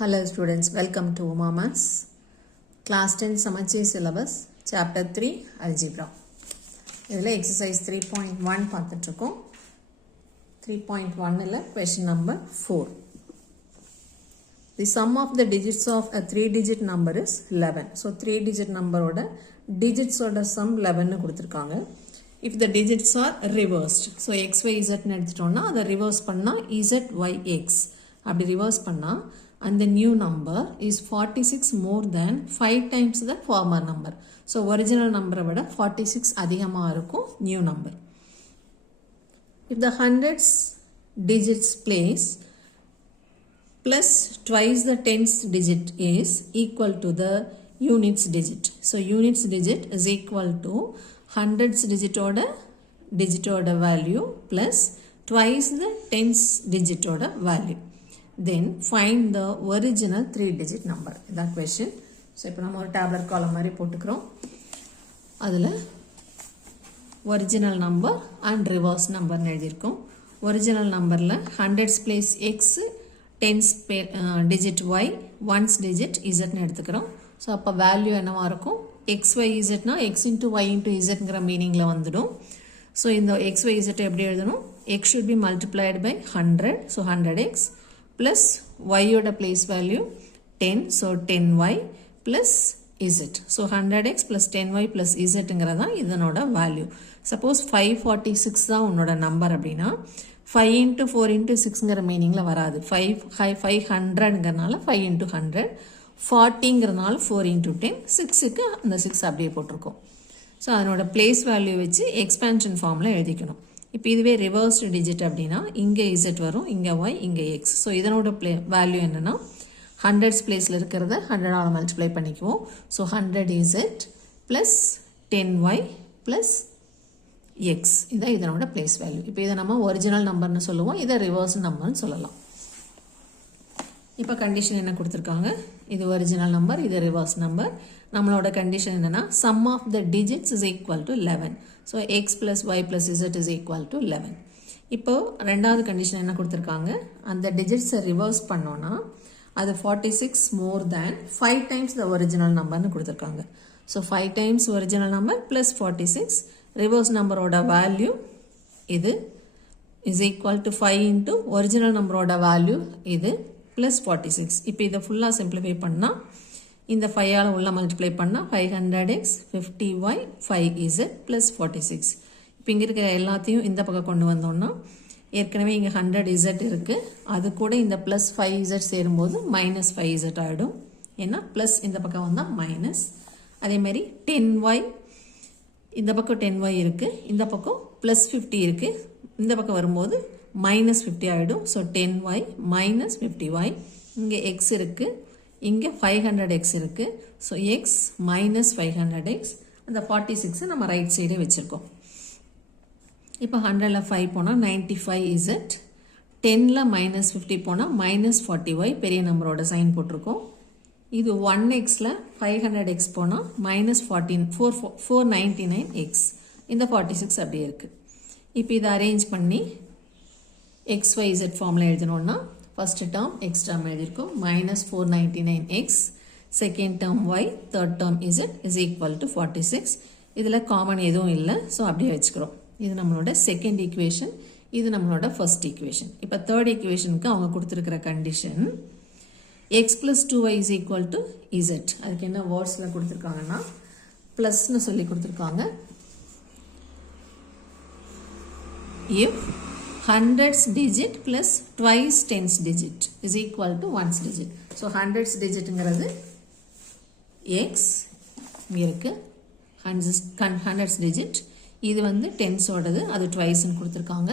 Hello students, welcome to Mamas. Class 10 Samacheer syllabus, chapter 3 Algebra. இதில் exercise 3.1 பார்த்துட்ருக்கோம். 3.1 இதில் question number 4. The sum of the digits of a 3-digit number is 11. So 3-digit number ஓட digits ஓட sum 11 கொடுத்திருக்காங்க. If the digits are reversed, so x, y, z எடுத்துட்டோம்னா அதை reverse பண்ணா z, y, x. அப்படி reverse பண்ணா and the new number is 46 more than 5 times the former number. So original number விட 46 அதிகமா இருக்கும் new number. If the hundreds digits place plus twice the tens digit is equal to the units digit. So units digit is equal to hundreds digit oda value plus twice the tens digit oda value. Then find the original 3-digit number. That question. So இப்போ நம்ம ஒரு tabular column மாதிரி போட்டுக்கிறோம். அதில் original number and reverse number எழுதியிருக்கோம். Original numberல hundreds place x, tens digit y, ones digit z எடுத்துக்கிறோம். So அப்போ value என்னவா இருக்கும்? x, y, z னா x into y into zங்கிற மீனிங்ல வந்துடும். ஸோ இந்த x, y, z எப்படி எழுதணும்? x should be multiplied by 100. So 100x plus y oda place value 10, so 10y plus z. So 100x plus 10y plus z ங்கிறதா இதனோட value. Suppose 546 தான் உன்னோட number அப்படின்னா 5 into 4 into 6ங்கிற மீனிங்ல வராது. 500ங்கிறனால 5 into 100, 40ங்கிறனால 4 into 10, 6க்கு அந்த 6 அப்படியே போட்டிருக்கோம். ஸோ அதனோட பிளேஸ் வேல்யூ வச்சு எக்ஸ்பேன்ஷன் ஃபார்மில் எழுதிக்கணும். இப்போ இதுவே ரிவர்ஸ்டு டிஜிட் அப்படின்னா இங்கே z வரும், இங்கே y, இங்கே x. ஸோ இதனோட வேல்யூ என்னன்னா ஹண்ட்ரட்ஸ் பிளேஸில் இருக்கிறத 100ஆல் மல்டிப்ளை பண்ணிக்குவோம். So 100z plus 10y plus x. இதான் இதனோட பிளேஸ் வேல்யூ. இப்போ இதை நம்ம ஒரிஜினல் நம்பர்னு சொல்லுவோம், இதை ரிவர்ஸ் நம்பர்னு சொல்லலாம். இப்போ கண்டிஷன் என்ன கொடுத்துருக்காங்க? இது ஒரிஜினல் நம்பர், இது ரிவர்ஸ் நம்பர். நம்மளோட கண்டிஷன் என்னன்னா sum of the digits is equal to 11. So x plus y plus z is equal to 11. இப்போ ரெண்டாவது கண்டிஷன் என்ன கொடுத்துருக்காங்க? அந்த டிஜிட்ஸை ரிவர்ஸ் பண்ணோன்னா அது 46 more than 5 times the original numberனு கொடுத்துருக்காங்க. So 5 times original number plus 46, reverse நம்பரோட வேல்யூ இது is equal to 5 into original நம்பரோட வேல்யூ இது plus 46. இப்போ இதை ஃபுல்லாக சிம்பிளிஃபை பண்ணால் இந்த 5ஆல் உள்ள மல்டிப்ளை பண்ணால் 500x, 50y, 5z plus 46. இப்போ இங்கே இருக்கிற எல்லாத்தையும் இந்த பக்கம் கொண்டு வந்தோம்னா ஏற்கனவே இங்கே 100z இருக்குது, அது கூட இந்த ப்ளஸ் 5z சேரும்போது மைனஸ் 5z ஆகிடும். ஏன்னா ப்ளஸ் இந்த பக்கம் வந்தால் மைனஸ். அதேமாதிரி 10y, இந்த பக்கம் 10y இருக்குது, இந்த பக்கம் ப்ளஸ் 50 இருக்குது, இந்த பக்கம் வரும்போது மைனஸ் 50 ஆகிடும். So 10y minus 50y. இங்கே x இருக்குது, இங்கே 500x இருக்குது. So x minus 500x. அந்த 46 நம்ம ரைட் சைடே வச்சுருக்கோம். இப்போ 100ல் 5 போனால் 95z, 10ல் மைனஸ் 50 போனால் மைனஸ் 40y, பெரிய நம்பரோட சைன் போட்டிருக்கோம். இது 1xல் 500x போனால் மைனஸ் 499x. இந்த 46 அப்படியே இருக்குது. இப்போ இதை அரேஞ்ச் பண்ணி xyz ஃபார்மில் எழுதணும்னா ஃபர்ஸ்ட் டேர்ம் எக்ஸ் டேர்ம் எழுதியிருக்கோம், minus 499x, second term y, third term z is equal to 46. இதில் காமன் எதுவும் இல்லை, ஸோ அப்படியே வச்சுக்கிறோம். இது நம்மளோட செகண்ட் ஈக்குவேஷன், இது நம்மளோட ஃபர்ஸ்ட் ஈக்குவேஷன். இப்போ தேர்ட் ஈக்குவேஷனுக்கு அவங்க கொடுத்துருக்கிற condition x plus 2y is equal to z. அதுக்கு என்ன வேர்ட்ஸில் கொடுத்துருக்காங்கன்னா ப்ளஸ்ன்னு சொல்லி கொடுத்துருக்காங்க. if hundreds digit plus twice tens digit is equal to ones digit. So hundreds digitங்கிறது x இருக்கு, hundreds digit. இது வந்து tens ஓடது, அது twiceன்னு கொடுத்துருக்காங்க.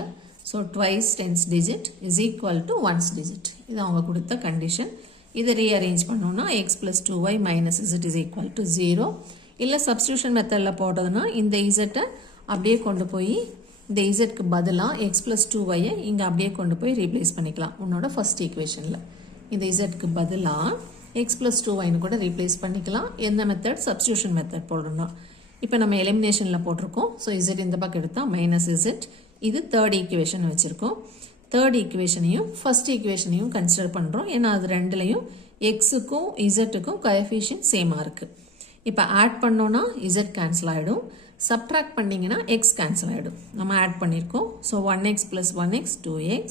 So twice tens digit is equal to ones digit. இது அவங்க கொடுத்த கண்டிஷன். இதை ரீஅரேஞ்ச் பண்ணோம்னா x plus 2y minus z is equal to 0. இல்லை சப்ஸ்டியூஷன் மெத்தடில் போட்டதுன்னா இந்த z அப்படியே கொண்டு போய் இந்த இசட்க்கு பதிலாக x plus 2y இங்கே அப்படியே கொண்டு போய் ரீப்ளேஸ் பண்ணிக்கலாம். உன்னோட ஃபர்ஸ்ட் ஈக்குவேஷனில் இந்த இசட்க்கு பதிலாக x plus 2yன்னு கூட ரீப்ளேஸ் பண்ணிக்கலாம். எந்த மெத்தட்? சப்ஸ்டியூஷன் மெத்தட் போடணும்னா. இப்போ நம்ம எலிமினேஷனில் போட்டிருக்கோம். ஸோ z இந்த பக்கம் எடுத்தால் மைனஸ் z. இது தேர்ட் ஈக்குவேஷன் வச்சுருக்கோம். தேர்ட் ஈக்குவேஷனையும் ஃபர்ஸ்ட் ஈக்குவேஷனையும் கன்சிடர் பண்ணுறோம். ஏன்னா அது ரெண்டுலையும் எக்ஸுக்கும் இசட்டுக்கும் கோஎஃபிஷியன்ட் சேமாக இருக்குது. இப்போ ஆட் பண்ணோன்னா இசட் கேன்சல் ஆகிடும், சப்ட்ராக்ட் பண்ணிங்கன்னா எக்ஸ் கேன்சல் ஆகிடும். நம்ம ஆட் பண்ணியிருக்கோம். So 1x + 1x 2x,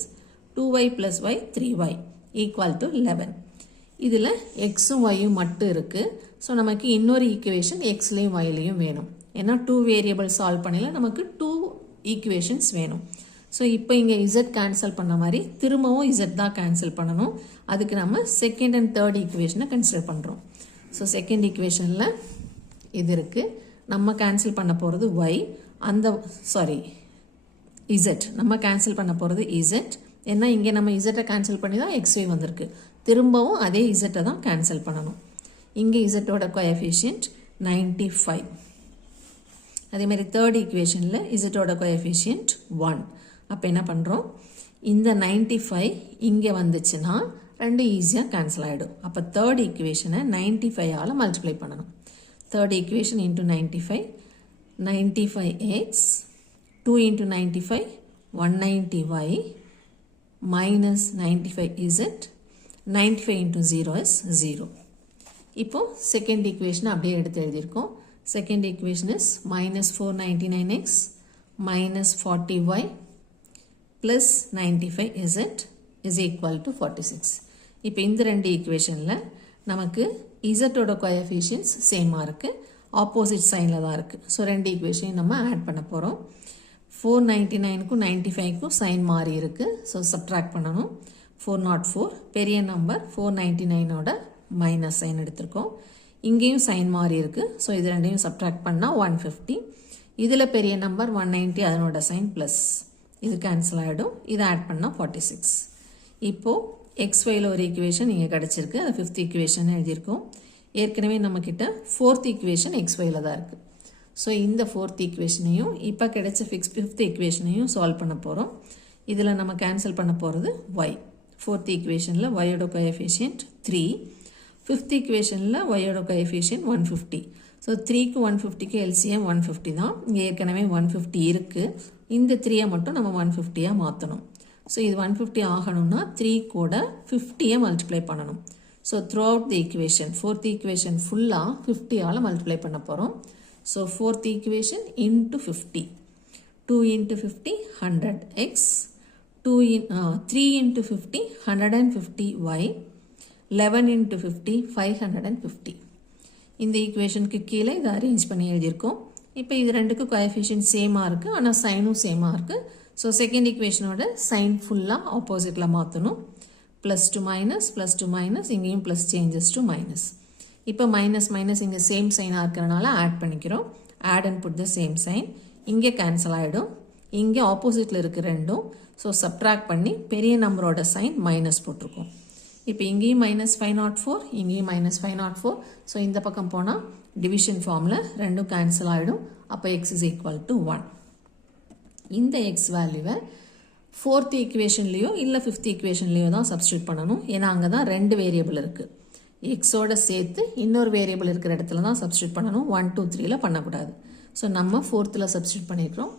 2y + y 3y equal to 11. இதில் எக்ஸும் ஒய்யும் மட்டும் இருக்குது. ஸோ நமக்கு இன்னொரு ஈக்குவேஷன் எக்ஸ்லேயும் ஒய்லேயும் வேணும். ஏன்னா 2 வேரியபிள் சால்வ் பண்ணல நமக்கு 2 ஈக்குவேஷன்ஸ் வேணும். ஸோ இப்போ இங்கே இசட் கேன்சல் பண்ண மாதிரி திரும்பவும் இசட் தான் கேன்சல் பண்ணணும். அதுக்கு நம்ம செகண்ட் அண்ட் தேர்ட் ஈக்குவேஷனை கன்சிடர் பண்ணுறோம். ஸோ செகண்ட் ஈக்குவேஷனில் இது இருக்குது. நம்ம கேன்சல் பண்ண போகிறது ஒய், இசட் நம்ம கேன்சல் பண்ண போகிறது இசட். ஏன்னா இங்கே நம்ம இசட்டை கேன்சல் பண்ணி தான் எக்ஸ்ஒய் வந்திருக்கு. திரும்பவும் அதே இசட்டை தான் கேன்சல் பண்ணணும். இங்கே இசட்டோட கோஎஃபிஷியன்ட் 95. அதேமாதிரி தேர்ட் ஈக்குவேஷனில் இசட்டோட கோஎஃபிஷியன்ட் 1. அப்போ என்ன பண்ணுறோம், இந்த 95 இங்கே வந்துச்சுன்னா ரெண்டு ஈஸியாக கேன்சல் ஆகிடும். அப்போ தேர்ட் ஈக்குவேஷனை 95ஆல் மல்டிப்ளை பண்ணணும். Third equation into 95, 95x 2 × 95 190y minus 95z, 95 × 0 is 0. இப்போது செகண்ட் ஈக்குவேஷனை அப்படியே எடுத்து எழுதியிருக்கோம். Second equation is -499x minus 40y plus 95z is equal to 46. இப்போ இந்த ரெண்டு ஈக்குவேஷனில் நமக்கு இசட்டோட கோஎஃபிஷியன்ஸ் சேமாக இருக்குது, ஆப்போசிட் சைனில் தான் இருக்குது. ஸோ ரெண்டு ஈக்குவேஷனையும் நம்ம ஆட் பண்ண போகிறோம். 499க்கும் 95க்கும் சைன் மாறி இருக்குது. ஸோ சப்ட்ராக்ட் பண்ணணும். 404 பெரிய நம்பர் 499ஓட மைனஸ் சைன் எடுத்திருக்கோம். இங்கேயும் சைன் மாறி இருக்குது. ஸோ இது ரெண்டையும் சப்ட்ராக்ட் பண்ணால் 150. இதில் பெரிய நம்பர் 190 அதனோட சைன் ப்ளஸ், இது கேன்சல் ஆகிடும். இதை ஆட் பண்ணால் 46. இப்போது எக்ஸ்ஒயில் ஒரு ஈக்குவேஷன் இங்கே கிடச்சிருக்கு. அது ஃபிஃப்த் ஈக்குவேஷன் எழுதியிருக்கோம். ஏற்கனவே நம்மக்கிட்ட ஃபோர்த் ஈக்குவேஷன் எக்ஸ்ஒயில் தான் இருக்குது. ஸோ இந்த ஃபோர்த் ஈக்குவேஷனையும் இப்போ கிடைச்ச ஃபிஃப்த் ஈக்குவேஷனையும் சால்வ் பண்ண போகிறோம். இதில் நம்ம கேன்சல் பண்ண போகிறது ஒய். ஃபோர்த் ஈக்குவேஷனில் ஒய்யோட கோஎஃபிஷியன்ட் 3, ஃபிஃப்த் ஈக்குவேஷனில் ஒய்யோட கோஎஃபிஷியன்ட் 150. ஸோ 3க்கு 150க்கு எல்சிஎம் 150 தான். இங்கே ஏற்கனவே 150 இருக்குது. இந்த 3ஐ மட்டும் நம்ம 150ஆக மாற்றணும். ஸோ இது 150 ஆகணும்னா 3 கூட 50ஐ மல்டிப்ளை பண்ணணும். So through out the equation fourth equation ஃபுல்லாக 50ஆல் மல்டிப்ளை பண்ண போகிறோம். So fourth equation into 50, 2 × 50 100x, 3 × 50 150y, 11 × 50 550. இந்த ஈக்குவேஷனுக்கு கீழே இதை அரேஞ்ச் பண்ணி எழுதியிருக்கோம். இப்போ இது ரெண்டுக்கும் கோஎஃபிஷியன்ட் சேமாக இருக்குது, ஆனால் சைனும் சேமாக இருக்குது. ஸோ செகண்ட் ஈக்குவேஷனோட சைன் ஃபுல்லாக ஆப்போசிட்டில் மாற்றணும். ப்ளஸ் டு மைனஸ், இங்கேயும் ப்ளஸ் சேஞ்சஸ் டு மைனஸ். இப்போ மைனஸ் மைனஸ் இங்கே சேம் சைனாக இருக்கிறனால ஆட் பண்ணிக்கிறோம். Add and put the same sign. இங்கே கேன்சல் ஆகிடும். இங்கே ஆப்போசிட்டில் இருக்குது ரெண்டும். ஸோ சப்ட்ராக்ட் பண்ணி பெரிய நம்பரோட சைன் மைனஸ் போட்டிருக்கோம். இப்போ இங்கேயும் -504, இங்கேயும் -504. ஸோ இந்த பக்கம் போனால் டிவிஷன் ஃபார்மில் ரெண்டும் கேன்சல் ஆகிடும். அப்போ x is equal to 1. இந்த எக்ஸ் வேல்யூவை ஃபோர்த் ஈக்குவேஷன்லேயோ இல்லை ஃபிஃப்த் ஈக்குவேஷன்லேயோ தான் சப்ஸ்டியூட் பண்ணணும். ஏன்னா அங்கே தான் ரெண்டு வேரியபிள் இருக்குது. எக்ஸோட சேர்த்து இன்னொரு வேரியபிள் இருக்கிற இடத்துல தான் சப்ஸ்டியூட் பண்ணணும். 1 2 3ல் பண்ணக்கூடாது. ஸோ நம்ம ஃபோர்த்தில் சப்ஸ்டியூட் பண்ணியிருக்கிறோம்.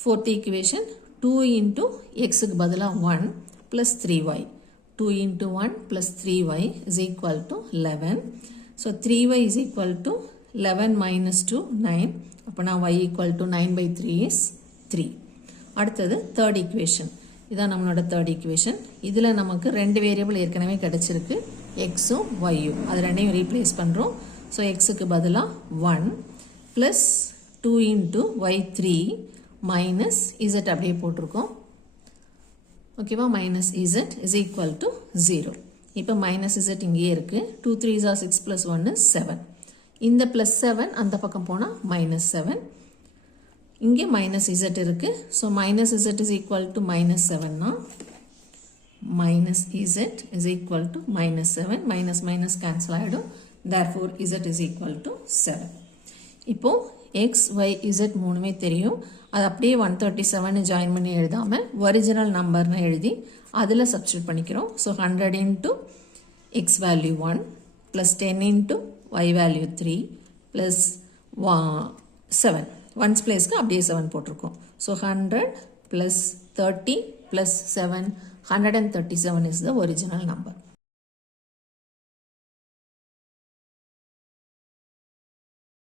ஃபோர்த் ஈக்குவேஷன் 2 × எக்ஸுக்கு பதிலாக 1 + 3y, 2 × 1 + 3y is equal to 11. So 3y is equal to 11 minus 2 9. அப்போ நான் y equal to 9/3 is 3. அடுத்தது தேர்ட் ஈக்குவேஷன். இதான் நம்மளோட தேர்ட் ஈக்குவேஷன். இதில் நமக்கு ரெண்டு வேரியபிள் ஏற்கனவே கிடச்சிருக்கு, எக்ஸும் ஒய்யும். அது ரெண்டையும் ரீப்ளேஸ் பண்ணுறோம். ஸோ எக்ஸுக்கு பதிலாக 1 + 2 × y3 மைனஸ் இசட் அப்படியே போட்டிருக்கோம். ஓகேவா, minus Z is equal to 0. இப்போ மைனஸ் இசட் இங்கேயே இருக்குது. 2 3s are 6 + 1 is 7. இந்த +7 அந்த பக்கம் போனால் -7. இங்கே மைனஸ் இசட் இருக்குது. So minus Z is equal to -7னா minus Z is equal to -7. Minus minus cancel ஆகிடும். Therefore Z is equal to 7. இப்போது எக்ஸ் ஒய் இசட் மூணுமே தெரியும். அது அப்படியே 137 ஜாயின் பண்ணி எழுதாமல் ஒரிஜினல் நம்பர்னு எழுதி அதில் சப்ஸ்டியூட் பண்ணிக்கிறோம். So 100 × X value 1 + 10 × y value 3 + 7. Once பிளேஸ்க்கு அப்படியே 7 போட்டிருக்கோம். So 100 + 30 + 7 137 is the original number.